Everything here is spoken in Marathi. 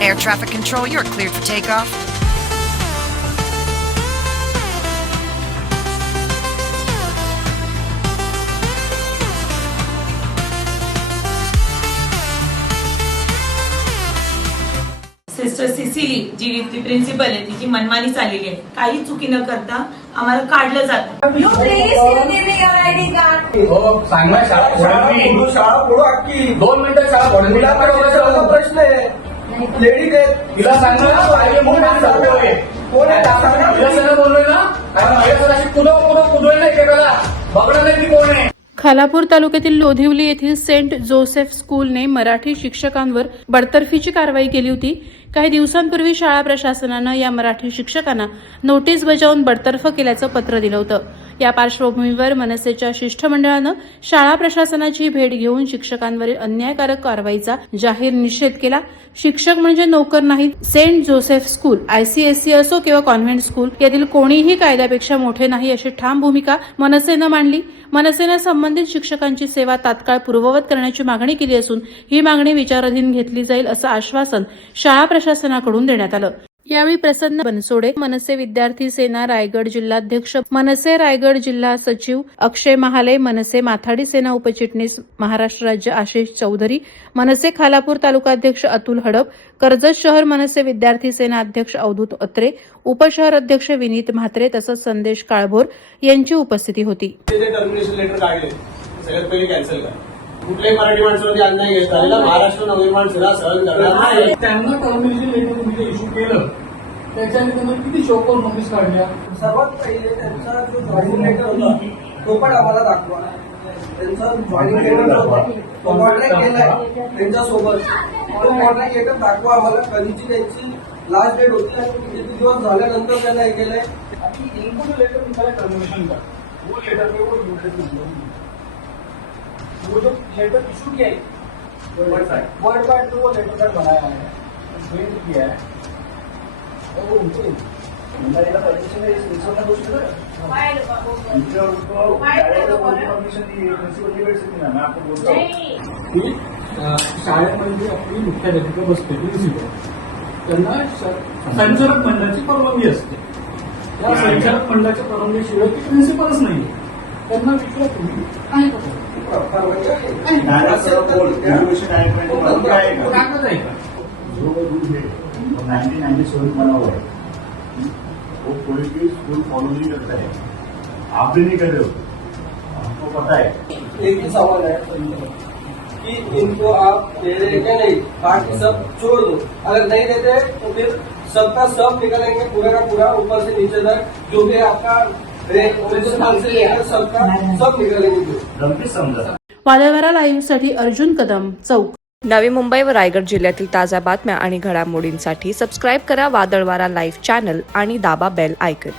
air traffic control. You're cleared for takeoff. Sister Cecily ji इथली प्रिन्सिपल आहे तिची मनमानी चाललेली आहे. काही चुकी न करता आम्हाला काढलं जातं. You please give me your ID card. हो सांगा शाळा फोडली. शाळा फोडू अख्खी 2 मिनिटं शाळा फोडली. प्रश्न आहे. लेडीज आहेत तिला सांगा पाहिजे म्हणून सांगतोय. कोण आहे सांगा. तिला सगळं बोललोय ना आणि माझ्याकडे अशी कुदळ नाही केला बघणार नाही ती कोण आहे. खालापूर तालुक्यातील लोधिवली येथील सेंट जोसेफ स्कूलने मराठी शिक्षकांवर बडतर्फीची कारवाई केली होती. काही दिवसांपूर्वी शाळा प्रशासनानं या मराठी शिक्षकांना नोटीस बजावून बडतर्फ केल्याचं पत्र दिलं होतं. या पार्श्वभूमीवर मनसेच्या शिष्टमंडळानं शाळा प्रशासनाची भेट घेऊन शिक्षकांवरील अन्यायकारक कारवाईचा जाहीर निषेध केला. शिक्षक म्हणजे नोकर नाहीत. सेंट जोसेफ स्कूल आयसीएससी असो किंवा कॉन्व्हेंट स्कूल यातील कोणीही कायद्यापेक्षा मोठे नाही अशी ठाम भूमिका मनसेनं मांडली. मनसेनं संबंधित शिक्षकांची सेवा तात्काळ पूर्ववत करण्याची मागणी केली असून ही मागणी विचाराधीन घेतली जाईल असं आश्वासन शाळा प्रशासनाकडून देण्यात आलं. यावेळी प्रसन्न बनसोडे, मनसे विद्यार्थी सेना रायगड जिल्हाध्यक्ष, मनसे रायगड जिल्हा सचिव अक्षय महाले, मनसे माथाडी सेना उपचिटणीस महाराष्ट्र राज्य आशिष चौधरी, मनसे खालापूर तालुकाध्यक्ष अतुल हडप, कर्जत शहर मनसे विद्यार्थी सेना अध्यक्ष अवधूत अत्रे, उपशहर अध्यक्ष विनीत म्हात्रे तसंच संदेश काळभोर यांची उपस्थिती होती. टर्मिनेशन लेटर काढले सगळ्यात पहिले कॅन्सल करा. कुठल्याही मराठी माणसावरती अन्याय घेत झालेला महाराष्ट्र नवनिर्माण सेना सहन करणार नाही. त्यांना टर्मिनेशन लेटर तुम्ही इश्यू केलं त्याच्याने त्यांना किती शोकॉल नोटीस काढल्या. सर्वात पहिले त्यांचा जो जॉईनिंग लेटर होता तो पण आम्हाला दाखवा. त्यांचा जॉईनिंग लेटर होता तो कॉन्ट्रॅक्ट केलाय त्यांच्यासोबत. तो कॉन्ट्रॅक्ट लेटर दाखवा आम्हाला. कधीची त्यांची लास्ट डेट होती आणि किती दिवस झाल्यानंतर त्यांना हे केलंय. इनपुट लेटर तुम्हाला टर्मिनेशन का वो लेटर में वो वो जो लेटर इशू किया है वर्ड बाय जो वो लेटर का बनाया है प्रिंट किया है वो उनके परमिशन है इसमें कुछ नहीं मैं आपको बोलता हूँ शाळेमध्ये आपली मुख्याध्यापिका बसते प्रिन्सिपल त्यांना संचालक मंडळाची परवानगी असते. त्या संचालक मंडळाच्या परवानगीशिवाय ती प्रिन्सिपलच नाही. त्यांना विचारा तुम्ही काय करता जो रूल है 1997 बना हुआ है वो कोई भी स्कूल फॉलो नहीं करता है. आप भी नहीं कर रहे हो, आपको पता है. एक ही सवाल है कि इनको आप दे रहे क्या नहीं, बाकी सब छोड़ दो. अगर नहीं देते तो फिर सबका सब निकलेंगे पूरा का पूरा ऊपर से नीचे तक जो भी आपका सबका सब निकलेंगे. समजा. वादळवारा लाईव्हसाठी अर्जुन कदम, चौक. नवी मुंबई व रायगड जिल्ह्यातील ताज्या बातम्या आणि घडामोडींसाठी सबस्क्राईब करा वादळवारा लाईव्ह चॅनल आणि दाबा बेल आयकॉन.